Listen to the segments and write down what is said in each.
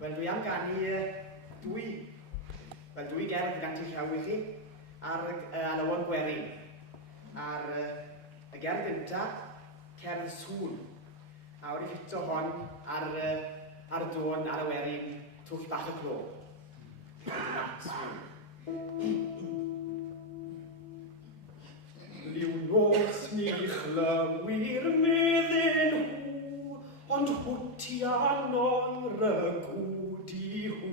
Wel, dwi am ganu dwy gerdd gan T Llew i chi ar alawon gwerin. Ar y gerdd gyntaf, cerdd sŵn. A wedi ffito hon ar dôn ar y werin Twll bach y clo. Dyna, sŵn. Liw nos ni chlywir medden hw, ond hwtian o'r y godi hw.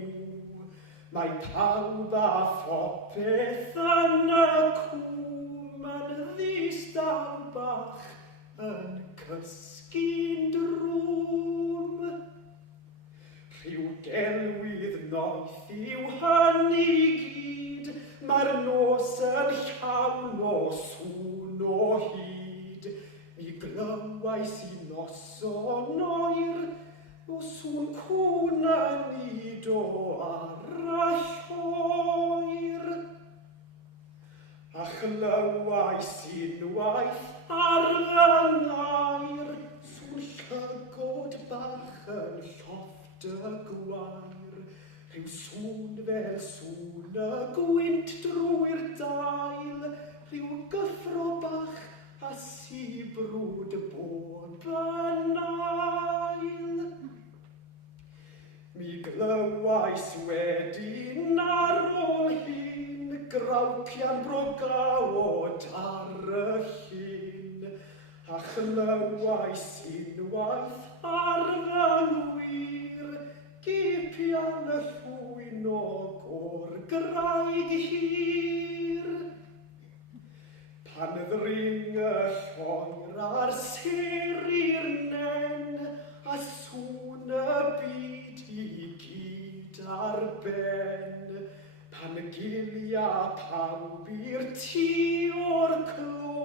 Mae pawb a phopeth yn y cwm yn ddistaw bach yn cysgu'n drwm. Rhyw gelwydd noeth yw hynny gyd, mae'r nos yn llawn o sŵn o hyd. Mi glywais I noson oer, o sŵn cwn yn nid o ar y lloer. A chlywais unwaith ar y nair, sŵn llygod bach yn llofft y gwair. Rhyw sŵn fel sŵn y gwynt drwy'r dail, rhyw gyffro bach a sibrwd bob yn ail. Mi glywais wedyn ar ôl hyn, grawcian brogawod ar y llyn. A chlywais unwaith ar fy ngwyr, gipian y llwynog o'r graig hir. Pan ddring y lloer ar seri'r nen, a sŵn y byd I gyd ar ben. Pan gilia pawb i'r tŷ o'r clo,